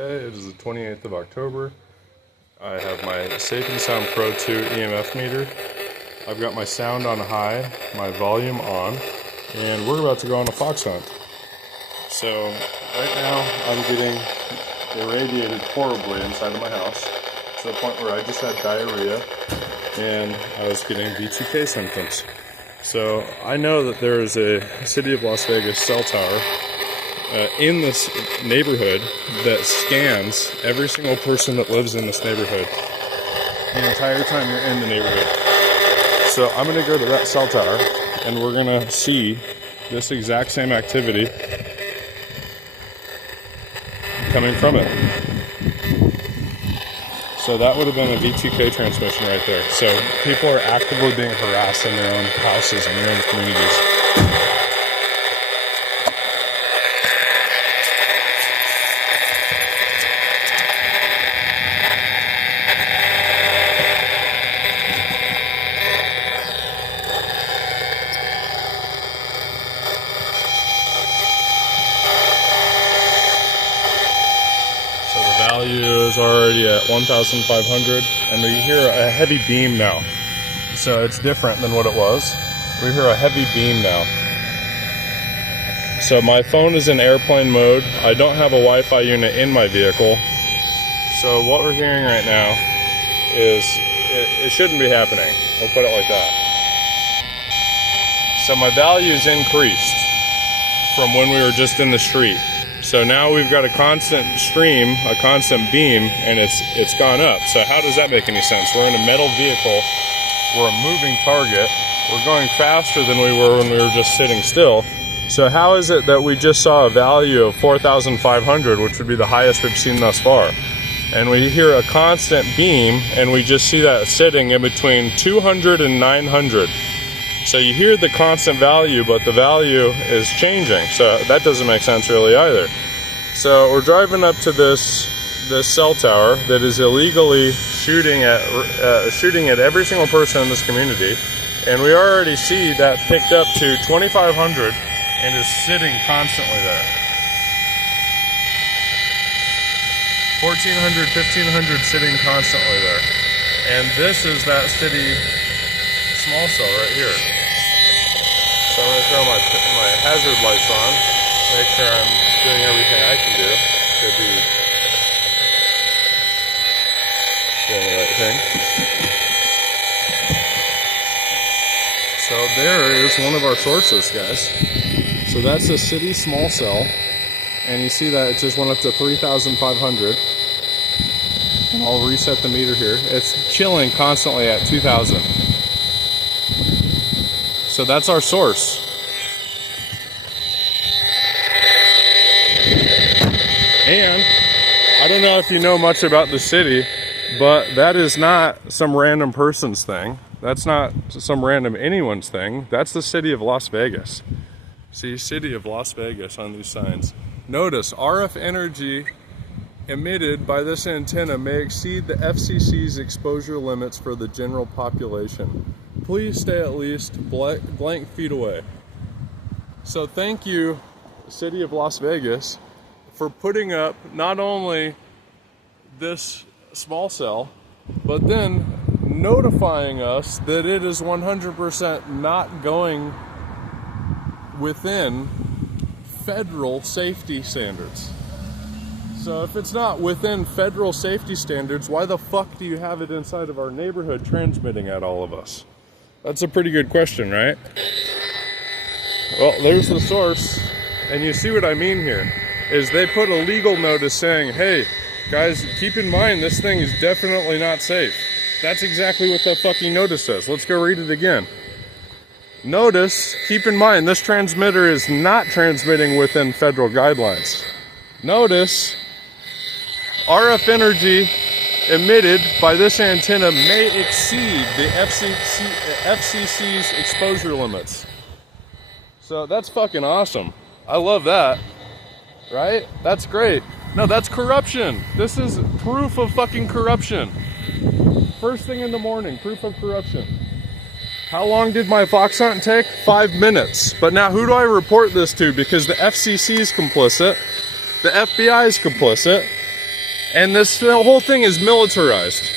Okay, it is the 28th of October. I have my Safe and Sound Pro 2 EMF meter. I've got my sound on high, my volume on, and we're about to go on a fox hunt. So right now I'm getting irradiated horribly inside of my house to the point where I just had diarrhea and I was getting V2K symptoms. So I know that there is a City of Las Vegas cell tower in this neighborhood that scans every single person that lives in this neighborhood the entire time you're in the neighborhood. So I'm going to go to that cell tower and we're going to see this exact same activity coming from it. So that would have been a V2K transmission right there. So people are actively being harassed in their own houses and their own communities. Value is already at 1,500, and we hear a heavy beam now. So it's different than what it was. We hear a heavy beam now. So my phone is in airplane mode. I don't have a Wi-Fi unit in my vehicle. So what we're hearing right now is, it shouldn't be happening. We'll put it like that. So my value's increased from when we were just in the street. So now we've got a constant stream, a constant beam, and it's gone up. So how does that make any sense? We're in a metal vehicle, we're a moving target, we're going faster than we were when we were just sitting still. So how is it that we just saw a value of 4,500, which would be the highest we've seen thus far? And we hear a constant beam, and we just see that sitting in between 200 and 900. So you hear the constant value, but the value is changing. So that doesn't make sense really either. So we're driving up to this cell tower that is illegally shooting at every single person in this community, and we already see that picked up to 2,500 and is sitting constantly there. 1,400, 1,500 sitting constantly there, and this is that city small cell right here. So I'm going to throw my hazard lights on, make sure I'm doing everything I can do to be doing the right thing. So there is one of our sources, guys. So that's a city small cell, and you see that it just went up to 3,500. And I'll reset the meter here. It's chilling constantly at 2,000. So that's our source. And I don't know if you know much about the city, but that is not some random person's thing. That's not some random anyone's thing. That's the City of Las Vegas. See, City of Las Vegas on these signs. Notice, RF energy emitted by this antenna may exceed the FCC's exposure limits for the general population. Please stay at least blank feet away. So thank you, City of Las Vegas, for putting up not only this small cell, but then notifying us that it is 100% not going within federal safety standards. So if it's not within federal safety standards, why the fuck do you have it inside of our neighborhood transmitting at all of us? That's a pretty good question, right? Well, there's the source, and you see what I mean here, is they put a legal notice saying, hey, guys, keep in mind this thing is definitely not safe. That's exactly what that fucking notice says. Let's go read it again. Notice, keep in mind, this transmitter is not transmitting within federal guidelines. Notice, RF energy emitted by this antenna may exceed the FCC's exposure limits. So that's fucking awesome. I love that, right? That's great. No, that's corruption. This is proof of fucking corruption. First thing in the morning, proof of corruption. How long did my fox hunt take? 5 minutes. But now who do I report this to? Because the FCC is complicit, the FBI is complicit, And this whole thing is militarized.